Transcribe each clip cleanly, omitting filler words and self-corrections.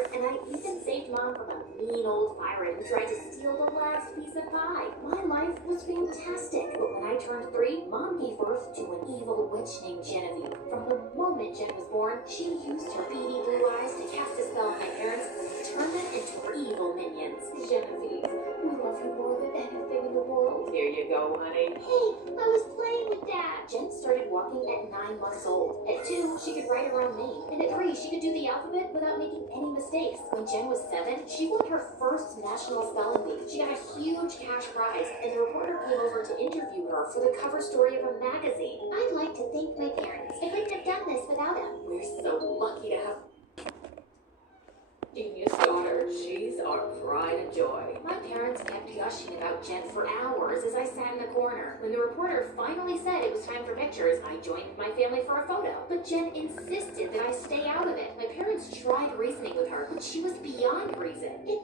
And I even saved Mom from a mean old pirate who tried to steal the last piece of pie. My life was fantastic, but when I turned 3, Mom gave birth to an evil witch named Genevieve. From the moment Jen was born, she used her beady blue eyes to cast a spell on my parents and turn them into evil minions. Genevieve, we love you more than anything in the world. Here you go, honey. Hey, I was playing with Dad. Jen started walking at 9 months old. At 2, she could write her own name. And at 3, she could do the alphabet without making any mistakes. When Jen was 7, she won her first national spelling bee. She got a huge cash prize, and the reporter came over to interview her for the cover story of a magazine. I'd like to thank my parents. I couldn't have done this without them. We're so lucky to have genius daughter. She's our pride and joy. My parents kept gushing about Jen for hours as I sat in the corner. When the reporter finally said it was time for pictures, I joined my family for a photo. But Jen insisted that I stay out of it. My parents tried reasoning with her, but she was beyond reason.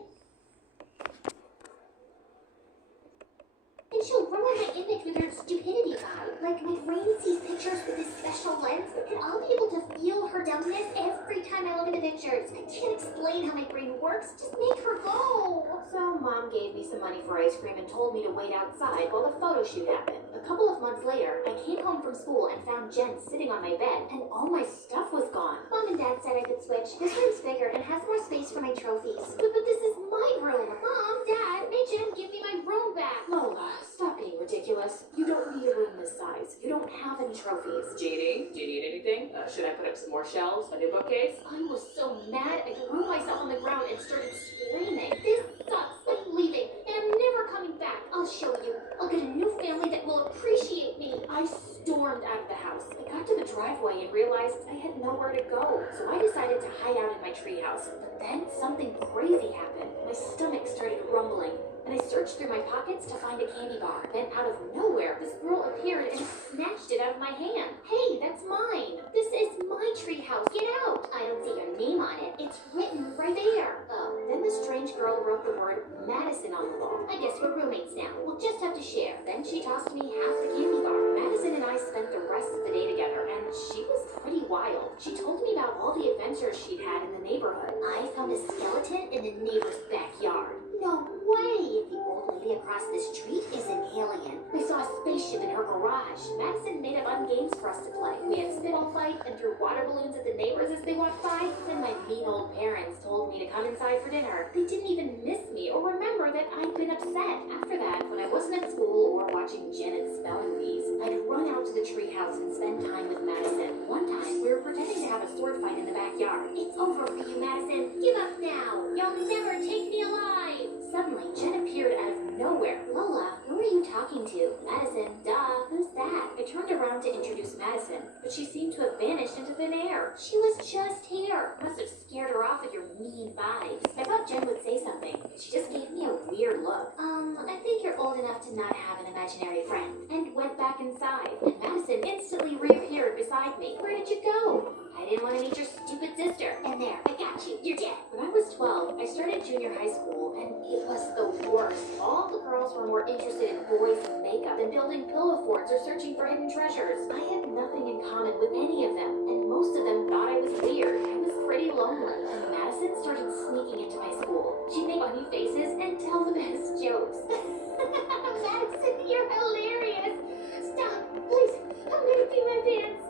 And she'll ruin my image with her stupidity about it. Like, my brain sees pictures with this special lens, and I'll be able to feel her dumbness every time I look at the pictures. I can't explain how my brain works. Just make her go. So Mom gave me some money for ice cream and told me to wait outside while the photo shoot happened. A couple of months later, I came home from school and found Jen sitting on my bed, and all my stuff was gone. Mom and Dad said I could switch. This room's bigger and has more space for my trophies. But this is my room. Mom, Dad, make Jen give me my room back. Lola, stop being ridiculous. You don't need a room this size. You don't have any trophies. Jeannie, do you need anything? Should I put up some more shelves? A new bookcase? I was so mad, I threw myself on the ground and started screaming. This sucks. I'm leaving, and I'm never coming back. I'll show you. I'll get a new family that will appreciate me. I stormed out of the house. I got to the driveway and realized I had nowhere to go. So I decided to hide out in my treehouse. But then something crazy happened. My stomach started rumbling, and I searched through my pockets to find a candy bar. Then out of nowhere, this girl appeared and snatched it out of my hand. Hey, that's mine. This is my treehouse. Get out. I don't see your name on it. It's written right there. Oh, then the strange girl wrote the word Madison on the wall. I guess we're roommates now. We'll just have to share. Then she tossed me half the candy bar. Madison and I spent the rest of the day together, and she was pretty wild. She told me about all the adventures she'd had in the neighborhood. I found a skeleton in the neighbor's backyard. No way! The old lady across the street is an alien. I saw a spaceship in her garage. Madison made up fun games for us to play. We had a spitball fight and threw water balloons at the neighbors as they walked by. Then my mean old parents told me to come inside for dinner. They didn't even miss me or remember that I'd been upset. After that, when I wasn't at school or watching Janet's spelling bees, I'd run out to the treehouse and spend time with Madison. One time, we were pretending to have a sword fight in the backyard. It's over for you, Madison. Give up now. You'll never take me alive. Suddenly, Jen appeared out of nowhere. Lola, who are you talking to? Madison, duh. Who's that? I turned around to introduce Madison, but she seemed to have vanished into thin air. She was just here. Must have scared her off with your mean vibes. I thought Jen would say something, but she just gave me a weird look. I think you're old enough to not have an imaginary friend. And went back inside. And Madison instantly reappeared beside me. Where did you go? I didn't want to meet your stupid sister. And there, I got you. You're dead. When I was 12, I started junior high school, and it was the worst. All the girls were more interested in boys and makeup than building pillow forts or searching for hidden treasures. I had nothing in common with any of them, and most of them thought I was weird. I was pretty lonely, and Madison started sneaking into my school. She'd make funny faces and tell the best jokes. Madison, you're hilarious. Stop, please. I'm gonna pee my pants.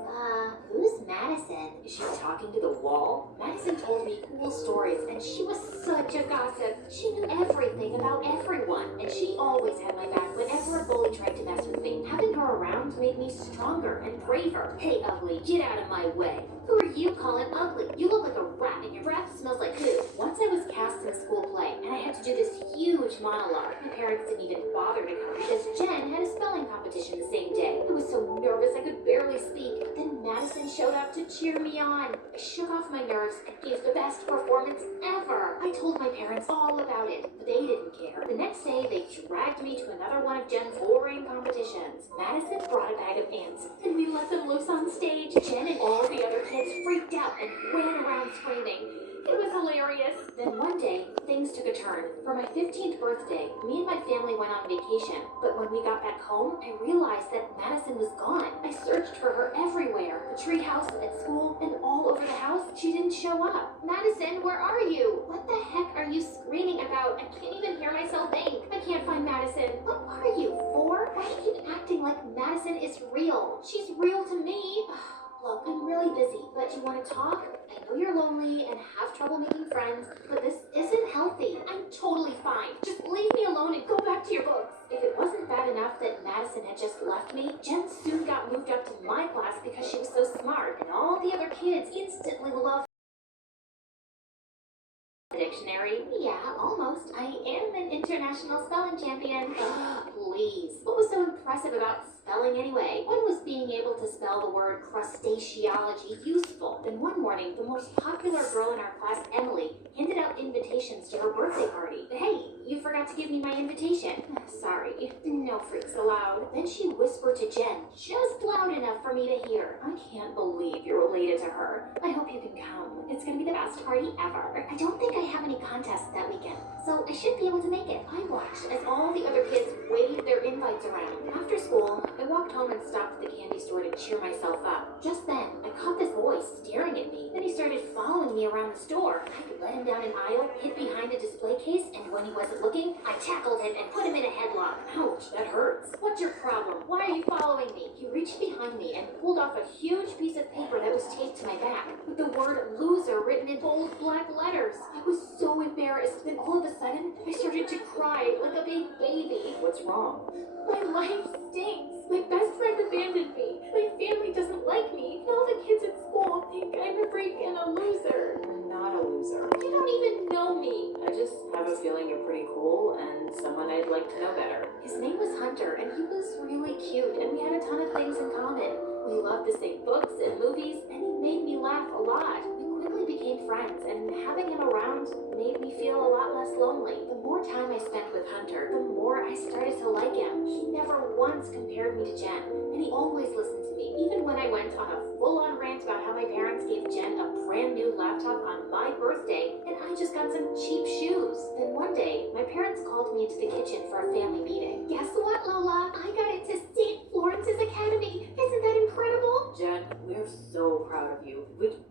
Who's Madison? Is she talking to the wall? Madison told me cool stories, and she was such a gossip. She knew everything about everyone, and she always had my back whenever a bully tried to mess with me. Having her around made me stronger and braver. Hey, ugly, get out of my way. Who are you calling ugly? You look like a rat, and your breath smells like poo. Once I was cast in a school play, and I had to do this huge monologue. My parents didn't even bother to come because Jen had a spelling competition the same day. I was so nervous I could barely speak. But then Madison showed up to cheer me on. I shook off my nerves and gave the best performance ever. I told my parents all about it, but they didn't care. The next day, they dragged me to another one of Jen's boring competitions. Madison brought a bag of ants, and we let them loose on stage. Jen and all the other kids freaked out and ran around screaming. It was hilarious. Then one day, things took a turn. For my 15th birthday, me and my family went on vacation. But when we got back home, I realized that Madison was gone. I searched for her everywhere. The treehouse, at school, and all over the house. She didn't show up. Madison, where are you? Madison. What are you, 4? Why do you keep acting like Madison is real? She's real to me. Look, I'm really busy, but you want to talk? I know you're lonely and have trouble making friends, but this isn't healthy. I'm totally fine. Just leave me alone and go back to your books. If it wasn't bad enough that Madison had just left me, Jen soon got moved up to my class because she was so smart, and all the other kids instantly loved the dictionary. Yeah, almost. I am an international spelling champion. Please. What was so impressive about spelling anyway? When was being able to spell the word crustaceology useful? Then one morning, the most popular girl in our class, Emily, handed out invitations to her birthday party. Hey, you forgot to give me my invitation. Sorry, no freaks allowed. Then she whispered to Jen, just loud enough for me to hear. I can't believe you're related to her. I hope you can come. It's gonna be the best party ever. I don't think I have any contests that weekend, so I should be able to make it. I watched as all the other kids waved their invites around. After school, I walked home and stopped at the candy store to cheer myself up. Just then, I caught this boy staring at me. Then he started following me around the store. I led him down an aisle, hid behind a display case, and when he wasn't looking, I tackled him and put him in a headlock. Ouch, that hurts. What's your problem? Why are you following me? He reached behind me and pulled off a huge piece of paper that was taped to my back, with the word loser written in bold black letters. I was so embarrassed. Then all of a sudden, I started to cry like a big baby. What's wrong? My life stinks. My best friend abandoned me. My family doesn't like me. And all the kids at school think I'm a freak and a loser. You're not a loser. You don't even know me. I just have a feeling you're pretty cool and someone I'd like to know better. His name was Hunter, and he was really cute, and we had a ton of things in common. We loved the same books and movies, and he made me laugh a lot. We quickly became friends, and having him around made me feel a lot less lonely. The more time I spent with Hunter, the more I started to like him. He never once compared me to Jen, and he always listened to me, even when I went on a full-on rant about how my parents gave Jen a brand new laptop on my birthday, and I just got some cheap shoes. Then one day, my parents called me into the kitchen for a family meeting. Guess what, Lola? I got into St. Florence's Academy. Isn't that incredible? Jen, we're so proud of you. Listen.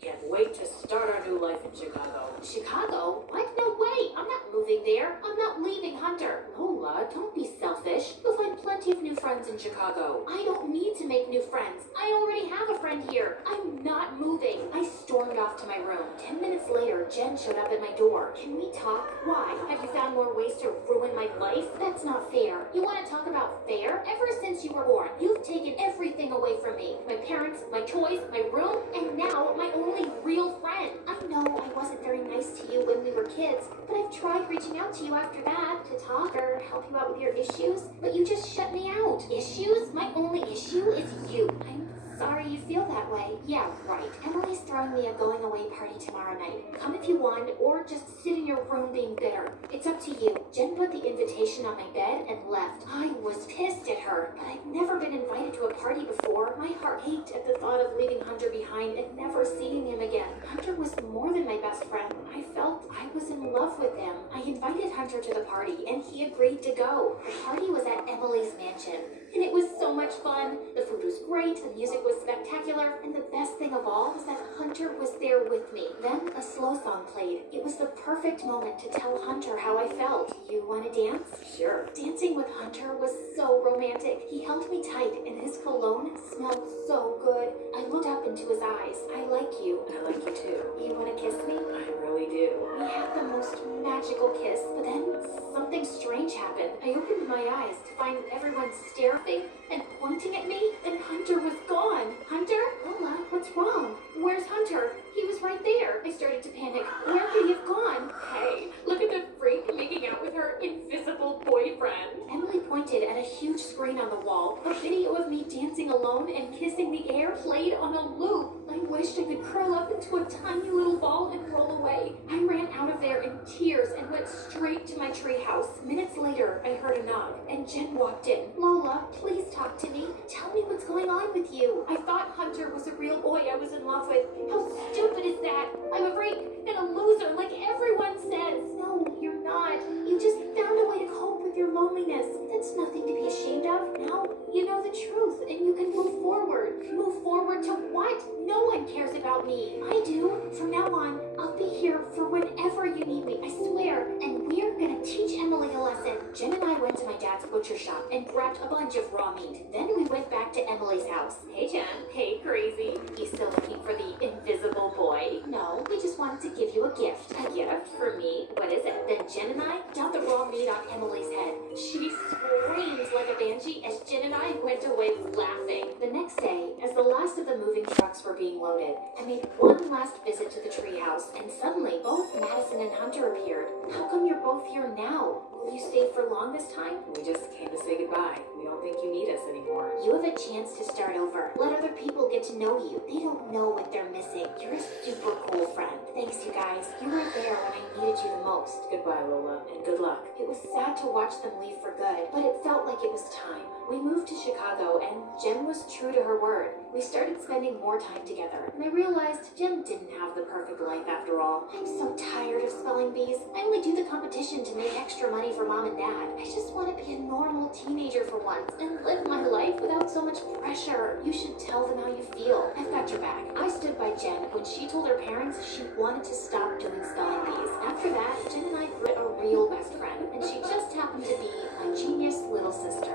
Can't wait to start our new life in Chicago. Chicago? What? No way! I'm not moving there. I'm not leaving Hunter. Lola, don't be selfish. You'll find plenty of new friends in Chicago. I don't need to make new friends. I already have a friend here. I'm not moving. I stormed off to my room. 10 minutes later, Jen showed up at my door. Can we talk? Why? Have you found more ways to ruin my life? That's not fair. You want to talk about fair? Ever since you were born, you've taken everything away from me. My parents, my toys, my room, and now my only real friend. I know I wasn't very nice to you when we were kids, but I've tried reaching out to you after that to talk or help you out with your issues, but you just shut me out. Issues? My only issue is you. I'm sorry you feel that way. Yeah, right. Emily's throwing me a going away party tomorrow night. Come if you want, or just sit in your room being bitter. It's up to you. Jen put the invitation on my bed and left. I was pissed at her, but I'd never been invited to a party before. My heart ached at the thought of leaving Hunter behind and never seeing him again. Hunter was more than my best friend. I felt I was in love with him. I invited Hunter to the party, and he agreed to go. The party was at Emily's mansion, and it was so much fun. The food was great, the music was spectacular, and the best thing of all was that Hunter was there with me. Then a slow song played. It was the perfect moment to tell Hunter how I felt. You want to dance? Sure. Dancing with Hunter was so romantic. He held me tight, and his cologne smelled so good. I looked up into his eyes. I like you. I like you too. You want to kiss me? I really do. We had the most magical kiss, but then something strange happened. I opened my eyes to find everyone staring and pointing at me, and Hunter was gone. Hunter? Lola, what's wrong? Where's Hunter? He was right there. I started to panic. Where could he have gone? Hey, look at the freak making out with her invisible boyfriend. Emily pointed at a huge screen on the wall. A video of me dancing alone and kissing the air played on a loop. I wished I could curl up into a tiny little ball and roll away. I ran out of there in tears and went straight to my treehouse. Minutes later, I heard a knock, and Jen walked in. Lola, please talk to me. Tell me what's going on with you. I thought Hunter was a real boy I was in love with. How stupid is that? I'm a freak and a loser like everyone says. No, you're not. You just found a way to cope with your loneliness. That's nothing to be ashamed of. Now you know the truth, and you can move forward. Move forward to what? No one cares about me. I do. From now on, I'll be here for whenever you need me, I swear. And we're gonna teach Emily a lesson. Jen and I went to my dad's butcher shop and grabbed a bunch of raw meat. Then we went back to Emily's house. Hey, Jen. Hey, crazy. You still looking for the invisible boy? No, we just wanted to give you a gift. A gift for me? What is it? Then Jen and I dumped the raw meat on Emily's head. She screamed like a banshee as Jen and I went away laughing. The next day, as the last of the moving trucks were being loaded, I made one last visit to the treehouse, and suddenly both Madison and Hunter appeared. How come you're both here now? Will you stay for long this time? We just came to say goodbye. We don't think you need us anymore. You have a chance to start over. Let other people get to know you. They don't know what they're missing. You're a super cool friend. Thanks, you guys. You were there when I needed you the most. Goodbye, Lola, and good luck. It was sad to watch them leave for good, but it felt like it was time. We moved to Chicago, and Jen was true to her word. We started spending more time together, and I realized Jen didn't have the perfect life after all. I'm so tired of spelling bees. I only do the competition to make extra money for mom and dad. I just want to be a normal teenager for once and live my life without so much pressure. You should tell them how you feel. I've got your back. I stood by Jen when she told her parents she wanted to stop doing spelling bees. After that, Jen and I grew a real best friend, and she just happened to be my genius little sister.